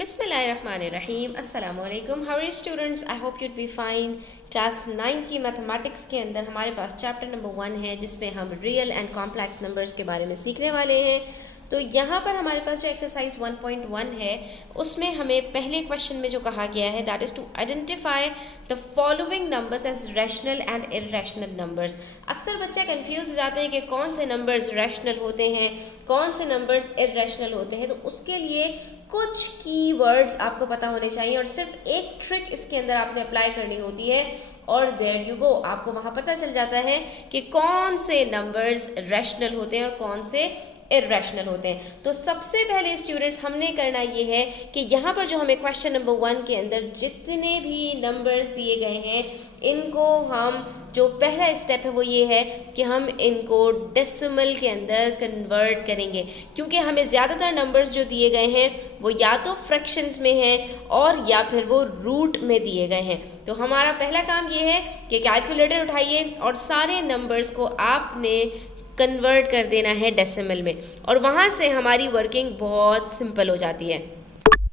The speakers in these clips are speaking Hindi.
बिस्मिल्लाहिर्रहमानिर्रहीम अस्सलामुअलैकुम। How are you students? I hope you'd be fine. Class 9 की मैथमेटिक्स के अंदर हमारे पास चैप्टर नंबर 1 है जिसमें हम रियल एंड कॉम्प्लेक्स नंबर्स के बारे में सीखने वाले हैं। तो यहाँ पर हमारे पास जो एक्सरसाइज 1.1 है उसमें हमें पहले क्वेश्चन में जो कहा गया है that is to identify the following numbers as rational and irrational numbers. अक्सर बच्चे कंफ्यूज हो जाते हैं कि कौन से नंबर्स रैशनल होते हैं, कौन से नंबर्स इर्रेशनल होते हैं। तो उसके लिए कुछ कीवर्ड्स आपको पता होने चाहिए और सिर्फ एक ट्रिक इसके अंदर आपने अप्लाई करनी होती है और देयर यू गो, आपको वहाँ पता चल जाता है कि कौन से नंबर्स रैशनल होते हैं और कौन से इर्रेशनल होते हैं। तो सबसे पहले स्टूडेंट्स हमने करना ये है कि यहाँ पर जो हमें क्वेश्चन नंबर 1 के अंदर जितने भी नंबर्स दिए गए हैं इनको हम जो पहला स्टेप है वो ये है कि हम इनको डेसिमल के अंदर कन्वर्ट करेंगे, क्योंकि हमें ज़्यादातर नंबर्स जो दिए गए हैं वो या तो फ्रैक्शंस में हैं और या फिर वो रूट में दिए गए हैं। तो हमारा पहला काम ये है कि कैलकुलेटर उठाइए और सारे नंबर्स को आपने कन्वर्ट कर देना है डेसिमल में और वहाँ से हमारी वर्किंग बहुत सिंपल हो जाती है।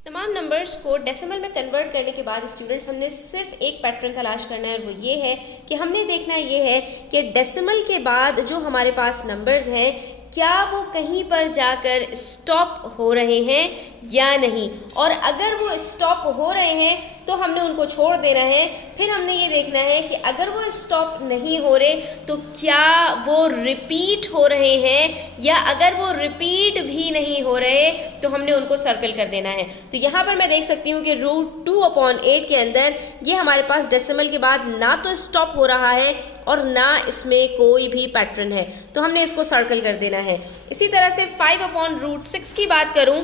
तमाम नंबर्स को डेसिमल में कन्वर्ट करने के बाद स्टूडेंट्स हमने सिर्फ एक पैटर्न तलाश करना है, वो ये है कि हमने देखना ये है कि डेसिमल के बाद जो हमारे पास नंबर्स हैं क्या वो कहीं पर जाकर स्टॉप हो रहे हैं या नहीं, और अगर वो स्टॉप हो रहे हैं तो हमने उनको छोड़ देना है। फिर हमने ये देखना है कि अगर वो स्टॉप नहीं हो रहे तो क्या वो रिपीट हो रहे हैं, या अगर वो रिपीट भी नहीं हो रहे तो हमने उनको सर्कल कर देना है। तो यहाँ पर मैं देख सकती हूँ कि √2/8 के अंदर ये हमारे पास डेसिमल के बाद ना तो स्टॉप हो रहा है और ना इसमें कोई भी पैटर्न है, तो हमने इसको सर्कल कर देना है। इसी तरह से 5/√6 की बात करूँ,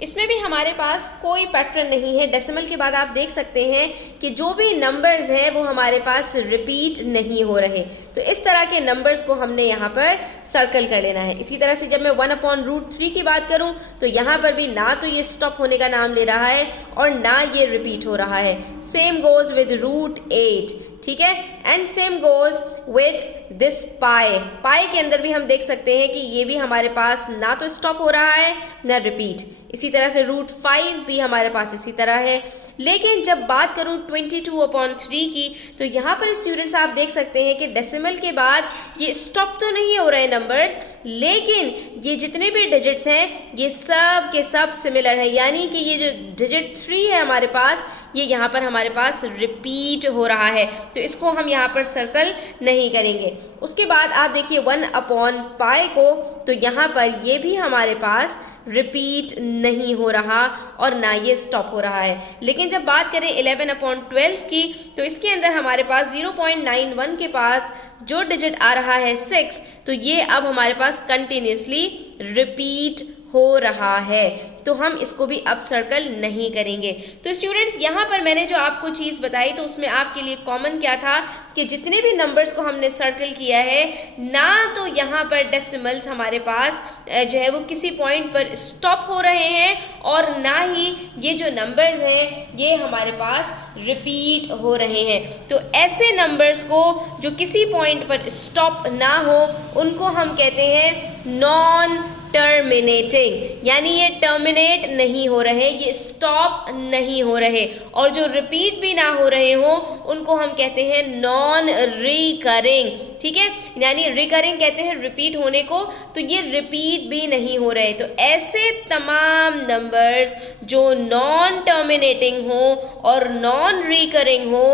इसमें भी हमारे पास कोई पैटर्न नहीं है। डेसिमल के बाद आप देख सकते हैं कि जो भी नंबर्स हैं वो हमारे पास रिपीट नहीं हो रहे, तो इस तरह के नंबर्स को हमने यहाँ पर सर्कल कर लेना है। इसी तरह से जब मैं 1/√3 की बात करूँ तो यहाँ पर भी ना तो ये स्टॉप होने का नाम ले रहा है और ना ये रिपीट हो रहा है। सेम गोज विद √8, ठीक है, and same goes with this pi के अंदर भी हम देख सकते हैं कि ये भी हमारे पास ना तो स्टॉप हो रहा है ना रिपीट। इसी तरह से √5 भी हमारे पास इसी तरह है। लेकिन जब बात करूँ 22/3 की तो यहाँ पर स्टूडेंट्स आप देख सकते हैं कि डेसिमल के बाद ये स्टॉप तो नहीं हो रहे नंबर्स, लेकिन ये जितने भी डिजिट्स हैं ये सब के सब सिमिलर है, यानी कि ये जो डिजिट 3 है हमारे पास ये यहाँ पर हमारे पास रिपीट हो रहा है, तो इसको हम यहाँ पर सर्कल नहीं करेंगे। उसके बाद आप देखिए 1/π को, तो यहाँ पर ये भी हमारे पास रिपीट नहीं हो रहा और ना ये स्टॉप हो रहा है। लेकिन जब बात करें 11/12 की तो इसके अंदर हमारे पास 0.91 के पास जो डिजिट आ रहा है 6, तो ये अब हमारे पास कंटिन्यूसली रिपीट हो रहा है, तो हम इसको भी अब सर्कल नहीं करेंगे। तो स्टूडेंट्स यहाँ पर मैंने जो आपको चीज़ बताई तो उसमें आपके लिए कॉमन क्या था कि जितने भी नंबर्स को हमने सर्कल किया है ना तो यहाँ पर डेसिमल्स हमारे पास जो है वो किसी पॉइंट पर स्टॉप हो रहे हैं और ना ही ये जो नंबर्स हैं ये हमारे पास रिपीट हो रहे हैं। तो ऐसे नंबर्स को जो किसी पॉइंट पर स्टॉप ना हो उनको हम कहते हैं नॉन टर्मिनेटिंग, यानी ये टर्मिनेट नहीं हो रहे, ये स्टॉप नहीं हो रहे, और जो रिपीट भी ना हो रहे हो उनको हम कहते हैं नॉन रिकरिंग, ठीक है, यानी रिकरिंग कहते हैं रिपीट होने को, तो ये रिपीट भी नहीं हो रहे। तो ऐसे तमाम नंबर्स जो नॉन टर्मिनेटिंग हो और नॉन रिकरिंग हो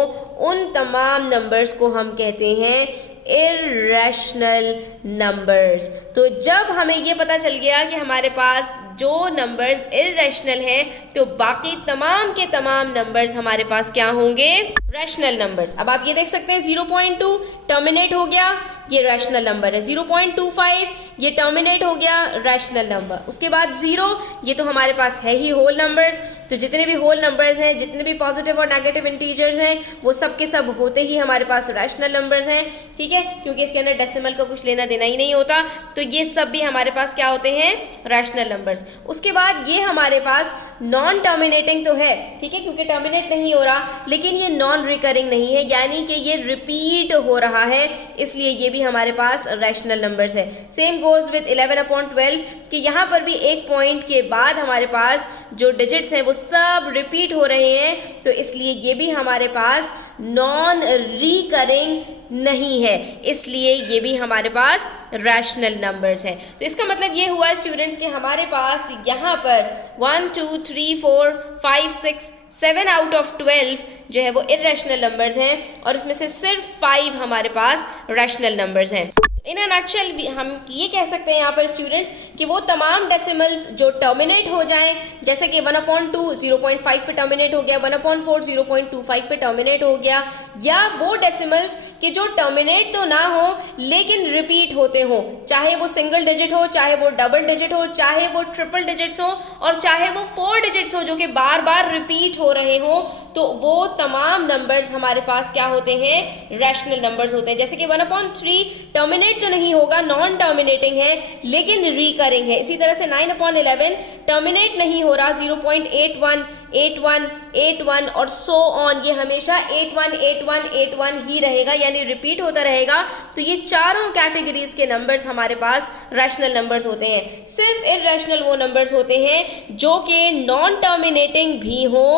उन तमाम नंबर्स को हम कहते हैं इर्रेशनल नंबर्स। तो जब हमें ये पता चल गया कि हमारे पास जो नंबर्स इर्रेशनल हैं तो बाकी तमाम के तमाम नंबर्स हमारे पास क्या होंगे? Rational numbers. अब आप ये देख सकते हैं 0.2 टर्मिनेट हो गया, ये रैशनल नंबर है। 0.25 ये टर्मिनेट हो गया, रैशनल नंबर। उसके बाद 0 ये तो हमारे पास है ही होल नंबर्स, तो जितने भी होल नंबर्स हैं, जितने भी पॉजिटिव और नेगेटिव इंटीजर्स हैं वो सब के सब होते ही हमारे पास रैशनल नंबर्स हैं, ठीक है, क्योंकि इसके अंदर डेसिमल का कुछ लेना देना ही नहीं होता, तो ये सब भी हमारे पास क्या होते हैं? Rational numbers. उसके बाद ये हमारे पास नॉन टर्मिनेटिंग तो है, ठीक है, क्योंकि टर्मिनेट नहीं हो रहा, लेकिन ये नॉन रिकरिंग नहीं है, यानी कि ये रिपीट हो रहा है, इसलिए ये भी हमारे पास रैशनल नंबर्स है। सेम गोज विद 11/12 कि यहाँ पर भी एक पॉइंट के बाद हमारे पास जो डिजिट्स हैं वो सब रिपीट हो रहे हैं, तो इसलिए ये भी हमारे पास नॉन रिकरिंग नहीं है, इसलिए ये भी हमारे पास रैशनल नंबर्स हैं। तो इसका मतलब ये हुआ स्टूडेंट्स कि हमारे पास यहाँ पर 1 2 3 4 5 6 7 आउट ऑफ 12 जो है वो इर्रेशनल नंबर्स हैं, और इसमें से सिर्फ 5 हमारे पास रैशनल नंबर्स हैं। इन अ नटशेल हम ये कह सकते हैं यहाँ पर स्टूडेंट्स कि वो तमाम डेसिमल्स जो टर्मिनेट हो जाएं, जैसे कि 1/2 0.5 पे टर्मिनेट हो गया, 1/4 0.25 पे टर्मिनेट हो गया, या वो डेसिमल्स कि जो टर्मिनेट तो ना हो लेकिन रिपीट होते हो, चाहे वो सिंगल डिजिट हो, चाहे वो डबल डिजिट हो, चाहे वो ट्रिपल डिजिट्स हो, और चाहे वो 4 डिजिट्स हो जो कि बार बार रिपीट हो रहे हो, तो वो तमाम नंबर्स हमारे पास क्या होते हैं, रैशनल नंबर्स होते हैं। जैसे कि 1/3 टर्मिनेट तो नहीं होगा, नॉन टर्मिनेटिंग है लेकिन रिकरिंग है। इसी तरह से 9/11 टर्मिनेट नहीं हो रहा, 0.81 81 81 और सो ऑन, ये हमेशा 81 81 81 ही रहेगा, यानी रिपीट होता रहेगा। तो ये चारों कैटेगरीज के नंबर्स हमारे पास रैशनल नंबर्स होते हैं। सिर्फ इर्रेशनल वो नंबर्स होते हैं जो कि नॉन टर्मिनेटिंग भी हो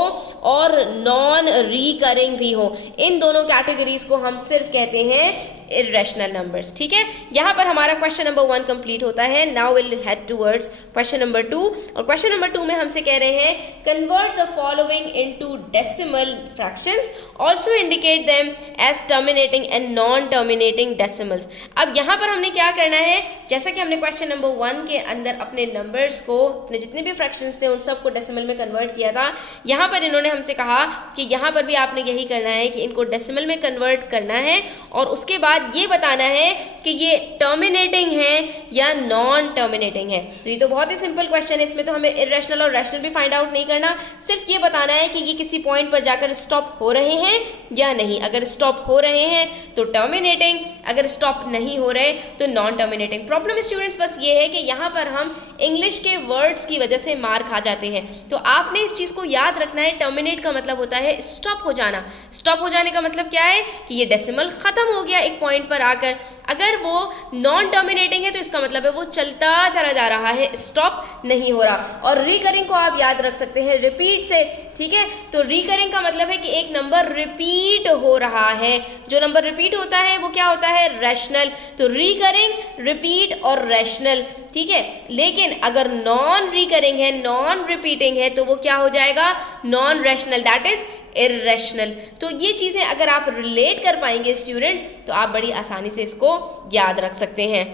और नॉन रिकरिंग भी हो। इन दोनों कैटेगरीज को हम सिर्फ कहते हैं इर्रेशनल नंबर्स, ठीक है। यहाँ पर हमारा क्वेश्चन नंबर 1 कंप्लीट होता है। Now will head towards question number 2, और क्वेश्चन नंबर 2 में हमसे कह रहे हैं convert the following into decimal fractions, also indicate them as terminating and non terminating decimals. अब यहाँ पर हमने क्या करना है, जैसा कि हमने क्वेश्चन नंबर 1 के अंदर अपने नंबर्स को, अपने जितने भी फ्रैक्शंस थे उन सबको डेसिमल में कन्वर्ट किया था, यहाँ पर इन्होंने हमसे कहा कि यहाँ पर भी आपने यही करना है कि इनको डेसिमल में कन्वर्ट करना है, और उसके बाद ये बताना है कि ये टर्मिनेटिंग है या नॉन टर्मिनेटिंग है। तो ये तो बहुत ही सिंपल क्वेश्चन है, इसमें तो हमें इर्रेशनल और रैशनल भी फाइंड आउट नहीं करना, सिर्फ ये बताना है कि ये किसी पॉइंट पर जाकर स्टॉप हो रहे हैं या नहीं। अगर स्टॉप हो रहे हैं तो टर्मिनेटिंग, अगर स्टॉप नहीं हो रहे तो नॉन टर्मिनेटिंग। प्रॉब्लम स्टूडेंट्स बस ये है कि यहाँ पर हम इंग्लिश के वर्ड्स की वजह से मार खा जाते हैं, तो आपने इस चीज़ को याद रखना है। टर्मिनेट का मतलब होता है स्टॉप हो जाना। स्टॉप हो जाने का मतलब क्या है कि ये डेसिमल खत्म हो गया एक पॉइंट पर आकर। अगर वो नॉन टर्मिनेटिंग है तो इसका मतलब है वो चलता चला जा रहा है, स्टॉप नहीं हो रहा। और रिकरिंग को आप याद रख सकते हैं रिपीट से, ठीक है। तो रिकरिंग का मतलब है कि एक नंबर रिपीट हो रहा है, जो नंबर रिपीट होता है वो क्या होता है, रैशनल। तो रिकरिंग, रिपीट और रैशनल, ठीक है। लेकिन अगर नॉन रिकरिंग है, नॉन रिपीटिंग है, तो वो क्या हो जाएगा, non rational, that is irrational. तो ये चीज़ें अगर आप रिलेट कर पाएंगे स्टूडेंट, तो आप बड़ी आसानी से इसको याद रख सकते हैं।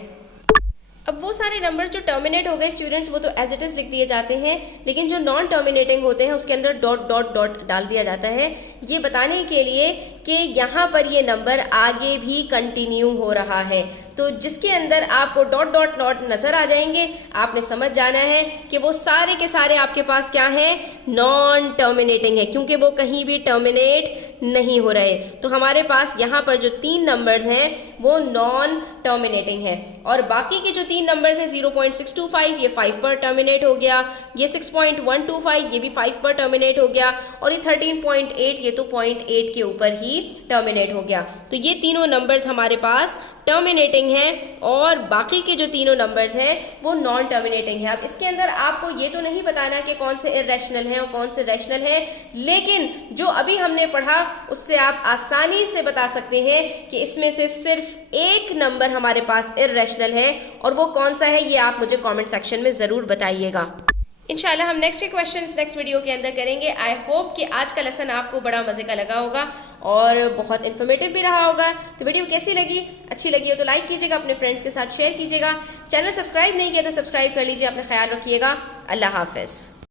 अब वो सारे नंबर्स जो टर्मिनेट हो गए स्टूडेंट्स, वो तो एज इट इज़ लिख दिए जाते हैं, लेकिन जो नॉन टर्मिनेटिंग होते हैं उसके अंदर डॉट डॉट डॉट डाल दिया जाता है, ये बताने के लिए कि यहाँ पर ये नंबर आगे भी कंटिन्यू हो रहा है। तो जिसके अंदर आपको डॉट डॉट डॉट नज़र आ जाएंगे, आपने समझ जाना है कि वो सारे के सारे आपके पास क्या हैं, नॉन टर्मिनेटिंग है, क्योंकि वो कहीं भी टर्मिनेट नहीं हो रहे। तो हमारे पास यहाँ पर जो 3 नंबर्स हैं वो नॉन टर्मिनेटिंग है, और बाकी के जो 3 नंबर्स हैं 0.625 ये 5 पर टर्मिनेट हो गया, ये 6.125 ये भी 5 पर टर्मिनेट हो गया, और ये 13.8 ये तो 0.8 के ऊपर ही टर्मिनेट हो गया। तो ये तीनों नंबर्स हमारे पास टर्मिनेटिंग है, और बाकी के जो तीनों नंबर्स हैं वो नॉन टर्मिनेटिंग है। अब इसके अंदर आपको ये तो नहीं बताना कि कौन से इर्रेशनल हैं और कौन से रैशनल हैं, लेकिन जो अभी हमने पढ़ा उससे आप आसानी से बता सकते हैं कि इसमें से सिर्फ एक नंबर हमारे पास इर्रेशनल है, और वो कौन सा है ये आप मुझे कमेंट सेक्शन में ज़रूर बताइएगा। इंशाल्लाह हम नेक्स्ट के क्वेश्चंस नेक्स्ट वीडियो के अंदर करेंगे। आई होप कि आज का लेसन आपको बड़ा मज़े का लगा होगा और बहुत इन्फॉर्मेटिव भी रहा होगा। तो वीडियो कैसी लगी, अच्छी लगी हो तो लाइक कीजिएगा, अपने फ्रेंड्स के साथ शेयर कीजिएगा। चैनल सब्सक्राइब नहीं किया तो सब्सक्राइब कर लीजिए। अपना ख्याल रखिएगा। अल्लाह हाफ़िज़।